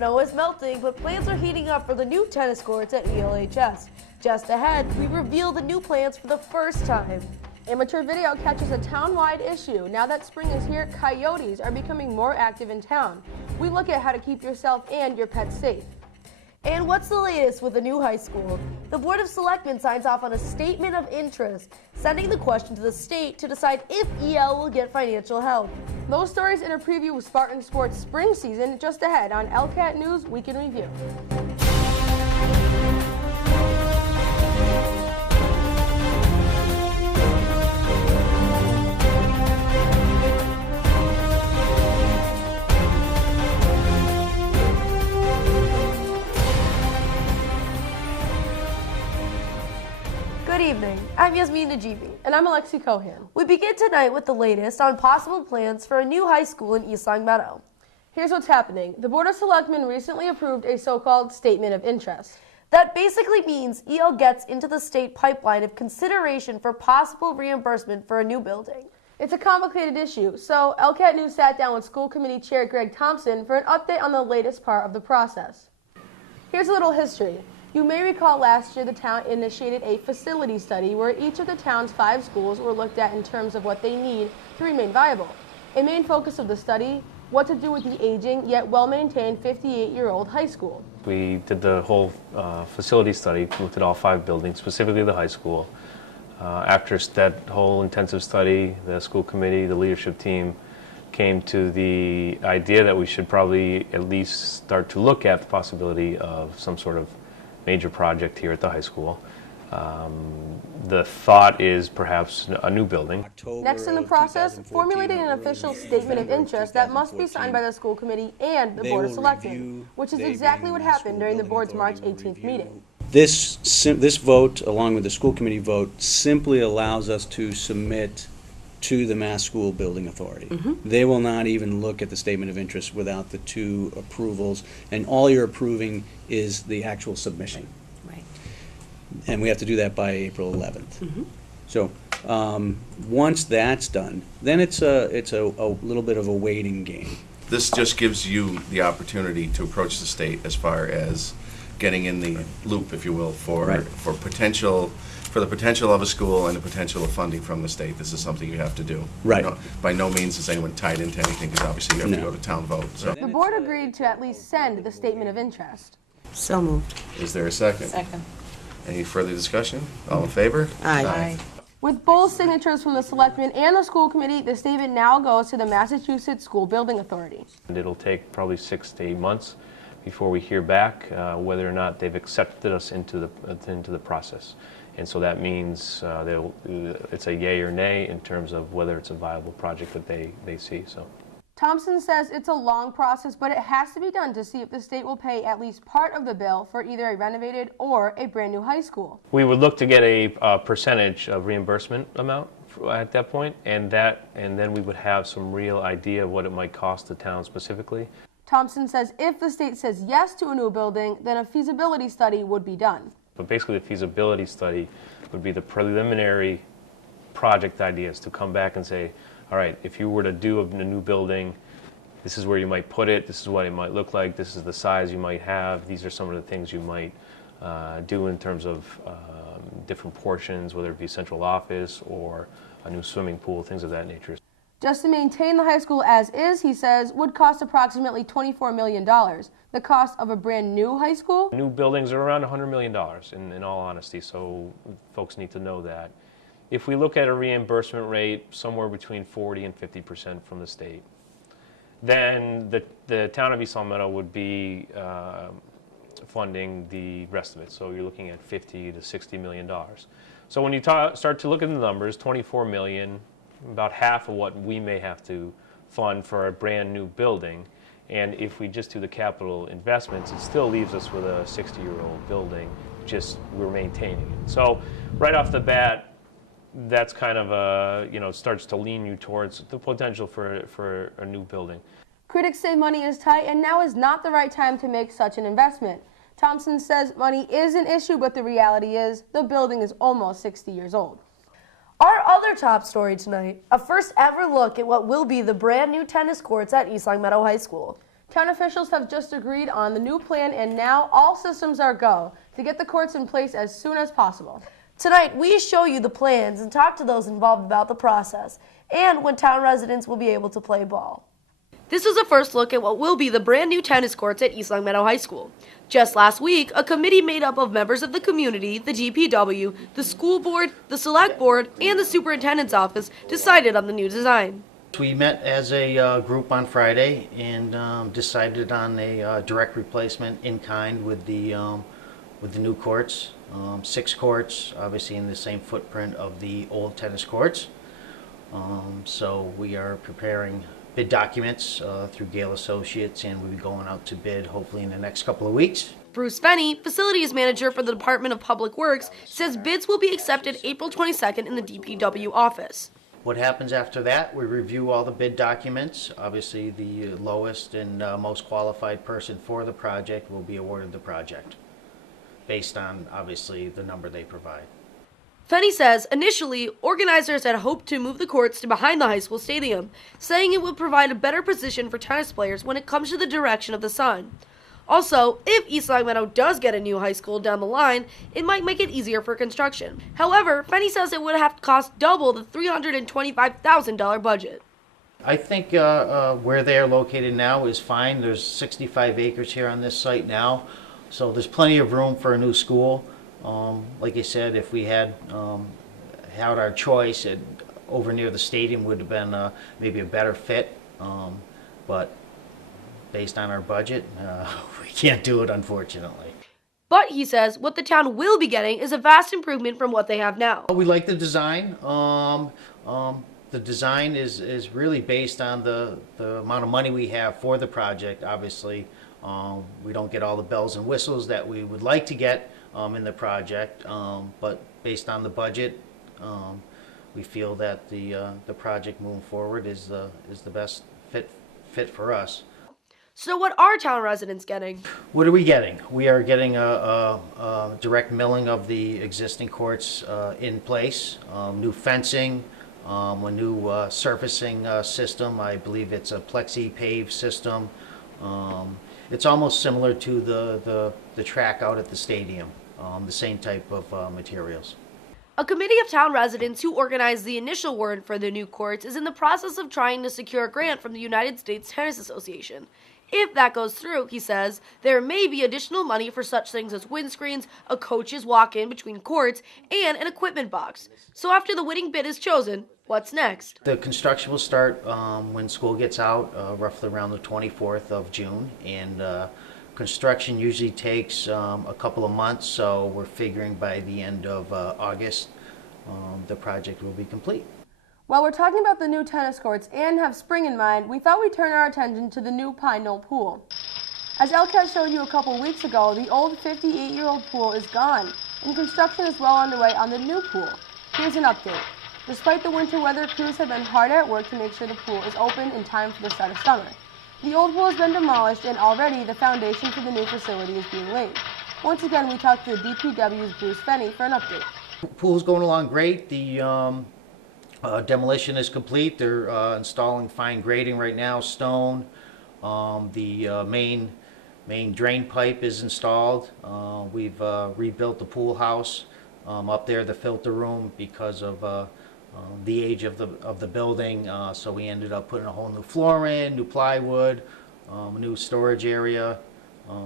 Snow is melting, but plans are heating up for the new tennis courts at ELHS. Just ahead, we reveal the new plans for the first time. Amateur video catches a town-wide issue. Now that spring is here, coyotes are becoming more active in town. We look at how to keep yourself and your pets safe. And what's the latest with the new high school? The Board of Selectmen signs off on a statement of interest, sending the question to the state to decide if EL will get financial help. Those stories in a preview of Spartan Sports spring season just ahead on ELCAT News Week in Review. Good evening. I'm Yasmin Najibi. And I'm Alexi Cohan. We begin tonight with the latest on possible plans for a new high school in East Long Meadow. Here's what's happening. The Board of Selectmen recently approved a so-called statement of interest. That basically means EL gets into the state pipeline of consideration for possible reimbursement for a new building. It's a complicated issue, so ELCAT News sat down with School Committee Chair Greg Thompson for an update on the latest part of the process. Here's a little history. You may recall last year the town initiated a facility study where each of the town's 5 schools were looked at in terms of what they need to remain viable. A main focus of the study, what to do with the aging yet well-maintained 58-year-old high school. We did the whole facility study, looked at all 5 buildings, specifically the high school. After that whole intensive study, the school committee, the leadership team came to the idea that we should probably at least start to look at the possibility of some sort of major project here at the high school. The thought is perhaps a new building. Next in the process, formulating an official statement of interest that must be signed by the school committee and the Board of Selectmen, which is exactly what happened during the board's March 18th meeting. This vote, along with the school committee vote, simply allows us to submit to the Mass School Building Authority. They will not even look at the statement of interest without the 2 approvals, and all you're approving is the actual submission. Right. And we have to do that by April 11th. So once that's done, then it's a little bit of a waiting game. This just gives you the opportunity to approach the state as far as getting in the loop, if you will, for the potential of a school and the potential of funding from the state. This is something you have to do. Right. By no means is anyone tied into anything, because obviously you have to go to town vote. So. The board agreed to at least send the statement of interest. So moved. Is there a second? Second. Any further discussion? All in favor? Aye. With both signatures from the selectmen and the school committee, the statement now goes to the Massachusetts School Building Authority. And it'll take probably 6 to 8 months before we hear back whether or not they've accepted us into the process. And so that means it's a yay or nay in terms of whether it's a viable project that they see. So. Thompson says it's a long process, but it has to be done to see if the state will pay at least part of the bill for either a renovated or a brand new high school. We would look to get a percentage of reimbursement amount at that point, and then we would have some real idea of what it might cost the town specifically. Thompson says if the state says yes to a new building, then a feasibility study would be done. But basically the feasibility study would be the preliminary project ideas to come back and say, all right, if you were to do a new building, this is where you might put it, this is what it might look like, this is the size you might have, these are some of the things you might do in terms of different portions, whether it be central office or a new swimming pool, things of that nature. Just to maintain the high school as is, he says, would cost approximately $24 million. The cost of a brand new high school? New buildings are around $100 million, in all honesty, so folks need to know that. If we look at a reimbursement rate somewhere between 40 and 50% from the state, then the town of East Long Meadow would be funding the rest of it. So you're looking at $50 to $60 million. So when you start to look at the numbers, 24 million, about half of what we may have to fund for a brand new building. And if we just do the capital investments, it still leaves us with a 60-year-old building, just we're maintaining it. So right off the bat, that's kind of starts to lean you towards the potential for a new building. Critics say money is tight and now is not the right time to make such an investment. Thompson says money is an issue, but the reality is the building is almost 60 years old. Our other top story tonight, a first ever look at what will be the brand new tennis courts at East Long Meadow High School. Town officials have just agreed on the new plan, and now all systems are go to get the courts in place as soon as possible. Tonight, we show you the plans and talk to those involved about the process and when town residents will be able to play ball. This is a first look at what will be the brand new tennis courts at East Longmeadow High School. Just last week, a committee made up of members of the community, the DPW, the school board, the select board, and the superintendent's office decided on the new design. We met as a group on Friday and decided on a direct replacement in kind with the new courts. 6 courts, obviously in the same footprint of the old tennis courts. So we are preparing bid documents through Gale Associates, and we'll be going out to bid hopefully in the next couple of weeks. Bruce Fenney, facilities manager for the Department of Public Works, says bids will be accepted April 22nd in the DPW office. What happens after that, we review all the bid documents. Obviously, the lowest and most qualified person for the project will be awarded the project, based on, obviously, the number they provide. Fenney says initially, organizers had hoped to move the courts to behind the high school stadium, saying it would provide a better position for tennis players when it comes to the direction of the sun. Also, if East Longmeadow does get a new high school down the line, it might make it easier for construction. However, Fenney says it would have to cost double the $325,000 budget. I think where they are located now is fine. There's 65 acres here on this site now, so there's plenty of room for a new school. Like I said, if we had our choice, over near the stadium would have been maybe a better fit, but based on our budget, we can't do it, unfortunately. But he says what the town will be getting is a vast improvement from what they have now. We like the design. The design is really based on the amount of money we have for the project. Obviously, we don't get all the bells and whistles that we would like to get in the project, but based on the budget, we feel that the project moving forward is the best fit for us. So what are town residents getting? What are we getting? We are getting a direct milling of the existing courts in place, new fencing, a new surfacing system. I believe it's a plexi pave system. It's almost similar to the track out at the stadium, the same type of materials. A committee of town residents who organized the initial warrant for the new courts is in the process of trying to secure a grant from the United States Tennis Association. If that goes through, he says, there may be additional money for such things as windscreens, a coach's walk-in between courts, and an equipment box. So after the winning bid is chosen, what's next? The construction will start when school gets out, roughly around the 24th of June, and construction usually takes a couple of months, so we're figuring by the end of August the project will be complete. While we're talking about the new tennis courts and have spring in mind, we thought we'd turn our attention to the new Pine Knoll pool. As ELCAT showed you a couple weeks ago, the old 58-year-old pool is gone, and construction is well underway on the new pool. Here's an update. Despite the winter weather, crews have been hard at work to make sure the pool is open in time for the start of summer. The old pool has been demolished, and already the foundation for the new facility is being laid. Once again, we talked to the DPW's Bruce Fenney for an update. The pool's going along great. The demolition is complete. They're installing fine grading right now, stone. The main drain pipe is installed. We've rebuilt the pool house up there, the filter room, because of the age of the building. So we ended up putting a whole new floor in, new plywood, a new storage area,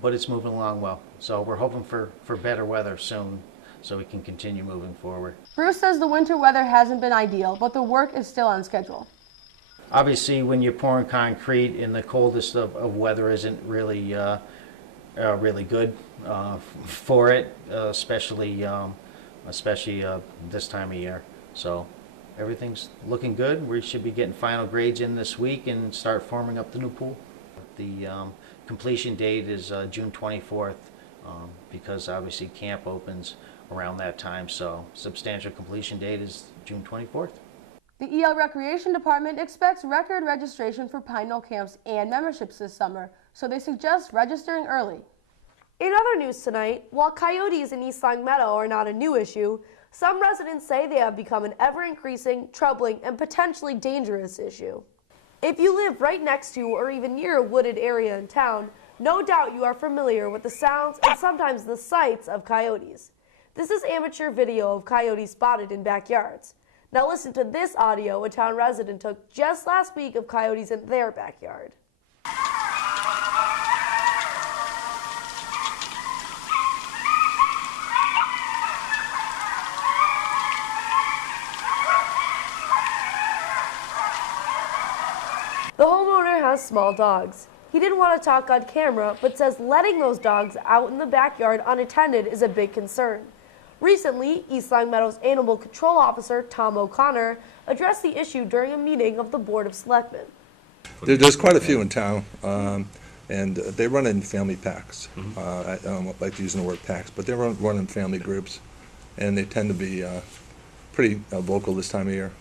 but it's moving along well. So we're hoping for better weather soon, so we can continue moving forward. Bruce says the winter weather hasn't been ideal, but the work is still on schedule. Obviously, when you're pouring concrete in the coldest of weather isn't really really good for it, especially this time of year. So everything's looking good. We should be getting final grades in this week and start forming up the new pool. The completion date is June 24th because obviously camp opens around that time, so substantial completion date is June 24th. The EL Recreation Department expects record registration for Pine Knoll camps and memberships this summer, so they suggest registering early. In other news tonight, while coyotes in East Longmeadow are not a new issue, some residents say they have become an ever-increasing, troubling, and potentially dangerous issue. If you live right next to or even near a wooded area in town, no doubt you are familiar with the sounds and sometimes the sights of coyotes. This is amateur video of coyotes spotted in backyards. Now listen to this audio a town resident took just last week of coyotes in their backyard. The homeowner has small dogs. He didn't want to talk on camera, but says letting those dogs out in the backyard unattended is a big concern. Recently, East Longmeadow's Animal Control Officer, Tom O'Connor, addressed the issue during a meeting of the Board of Selectmen. There's quite a few in town, and they run in family packs. I don't like using the word packs, but they run in family groups, and they tend to be pretty vocal this time of year.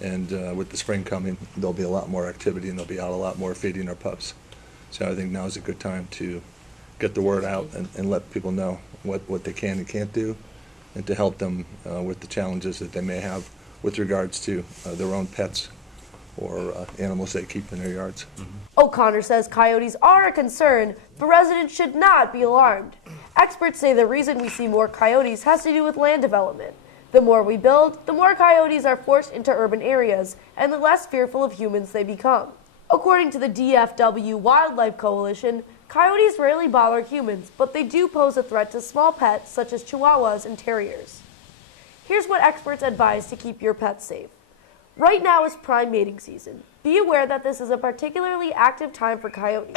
And with the spring coming, there'll be a lot more activity, and they'll be out a lot more feeding our pups. So I think now is a good time to get the word out and let people know what they can and can't do, and to help them with the challenges that they may have with regards to their own pets or animals they keep in their yards. O'Connor says coyotes are a concern, but residents should not be alarmed. Experts say the reason we see more coyotes has to do with land development. The more we build, the more coyotes are forced into urban areas, and the less fearful of humans they become. According to the DFW Wildlife Coalition, coyotes rarely bother humans, but they do pose a threat to small pets such as chihuahuas and terriers. Here's what experts advise to keep your pets safe. Right now is prime mating season. Be aware that this is a particularly active time for coyotes.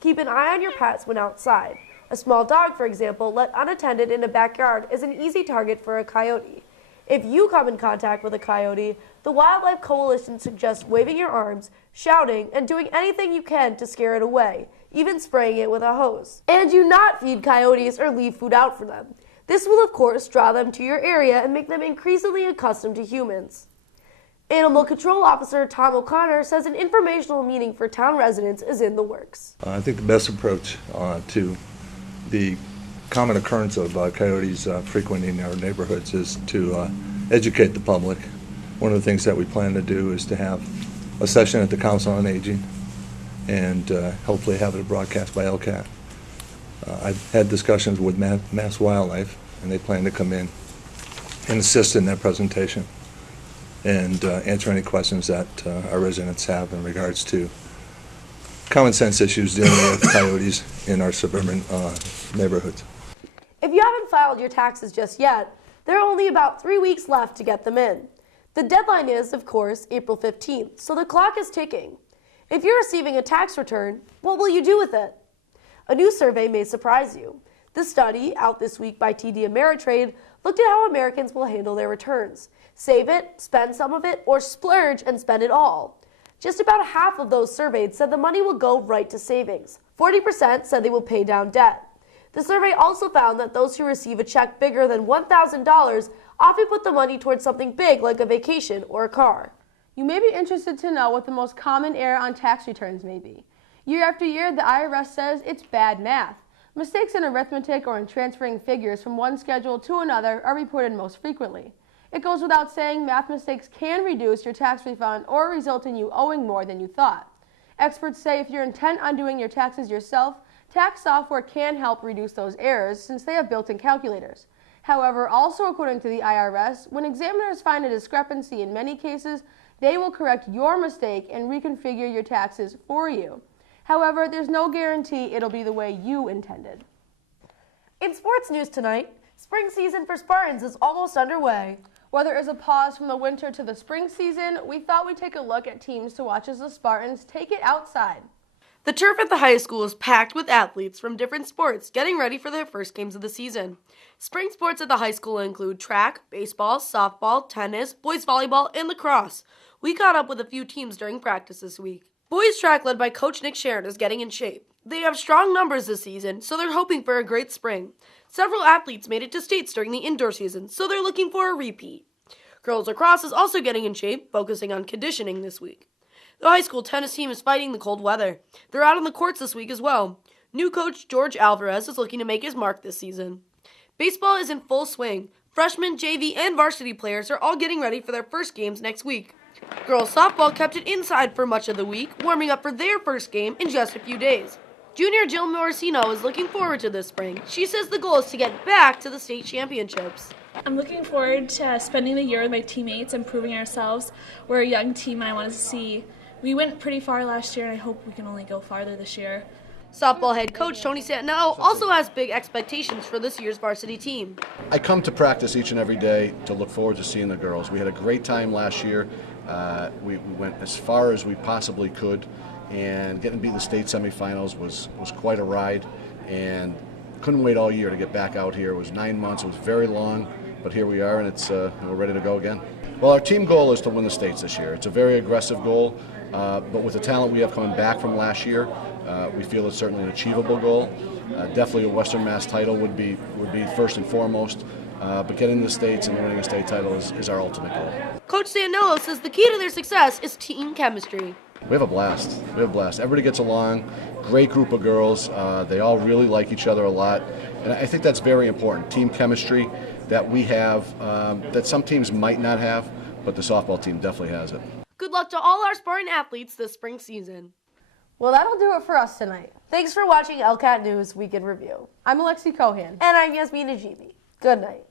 Keep an eye on your pets when outside. A small dog, for example, let unattended in a backyard is an easy target for a coyote. If you come in contact with a coyote, the Wildlife Coalition suggests waving your arms, shouting, and doing anything you can to scare it away, even spraying it with a hose. And do not feed coyotes or leave food out for them. This will, of course, draw them to your area and make them increasingly accustomed to humans. Animal Control Officer Tom O'Connor says an informational meeting for town residents is in the works. I think the best approach to the common occurrence of coyotes frequenting our neighborhoods is to educate the public. One of the things that we plan to do is to have a session at the Council on Aging and hopefully have it broadcast by ELCAT. I've had discussions with Mass Wildlife, and they plan to come in and assist in that presentation and answer any questions that our residents have in regards to common sense issues dealing with coyotes in our suburban neighborhoods. If you haven't filed your taxes just yet, there are only about 3 weeks left to get them in. The deadline is, of course, April 15th, so the clock is ticking. If you're receiving a tax return, what will you do with it? A new survey may surprise you. The study, out this week by TD Ameritrade, looked at how Americans will handle their returns. Save it, spend some of it, or splurge and spend it all. Just about half of those surveyed said the money will go right to savings. 40% said they will pay down debt. The survey also found that those who receive a check bigger than $1,000 often put the money towards something big like a vacation or a car. You may be interested to know what the most common error on tax returns may be. Year after year, the IRS says it's bad math. Mistakes in arithmetic or in transferring figures from one schedule to another are reported most frequently. It goes without saying math mistakes can reduce your tax refund or result in you owing more than you thought. Experts say if you're intent on doing your taxes yourself, tax software can help reduce those errors since they have built-in calculators. However, also according to the IRS, when examiners find a discrepancy in many cases, they will correct your mistake and reconfigure your taxes for you. However, there's no guarantee it'll be the way you intended. In sports news tonight, spring season for Spartans is almost underway. While there is a pause from the winter to the spring season, we thought we'd take a look at teams to watch as the Spartans take it outside. The turf at the high school is packed with athletes from different sports getting ready for their first games of the season. Spring sports at the high school include track, baseball, softball, tennis, boys volleyball, and lacrosse. We caught up with a few teams during practice this week. Boys track led by Coach Nick Sharon is getting in shape. They have strong numbers this season, so they're hoping for a great spring. Several athletes made it to states during the indoor season, so they're looking for a repeat. Girls lacrosse is also getting in shape, focusing on conditioning this week. The high school tennis team is fighting the cold weather. They're out on the courts this week as well. New coach George Alvarez is looking to make his mark this season. Baseball is in full swing. Freshmen, JV, and varsity players are all getting ready for their first games next week. Girls softball kept it inside for much of the week, warming up for their first game in just a few days. Junior Jill Morosino is looking forward to this spring. She says the goal is to get back to the state championships. I'm looking forward to spending the year with my teammates and proving ourselves. We're a young team and I want to see. We went pretty far last year and I hope we can only go farther this year. Softball head coach Tony Santinello also has big expectations for this year's varsity team. I come to practice each and every day to look forward to seeing the girls. We had a great time last year. We went as far as we possibly could, and getting to be in the state semifinals was quite a ride, and couldn't wait all year to get back out here. It was 9 months. It was very long, but here we are, and we're ready to go again. Well, our team goal is to win the states this year. It's a very aggressive goal, but with the talent we have coming back from last year, we feel it's certainly an achievable goal. Definitely a Western Mass title would be first and foremost, but getting to the states and winning a state title is our ultimate goal. Coach Santinello says the key to their success is team chemistry. We have a blast. Everybody gets along. Great group of girls. They all really like each other a lot. And I think that's very important. Team chemistry that we have, that some teams might not have, but the softball team definitely has it. Good luck to all our Spartan athletes this spring season. Well, that'll do it for us tonight. Thanks for watching ELCAT News Week in Review. I'm Alexi Cohan. And I'm Yasmin Ajibi. Good night.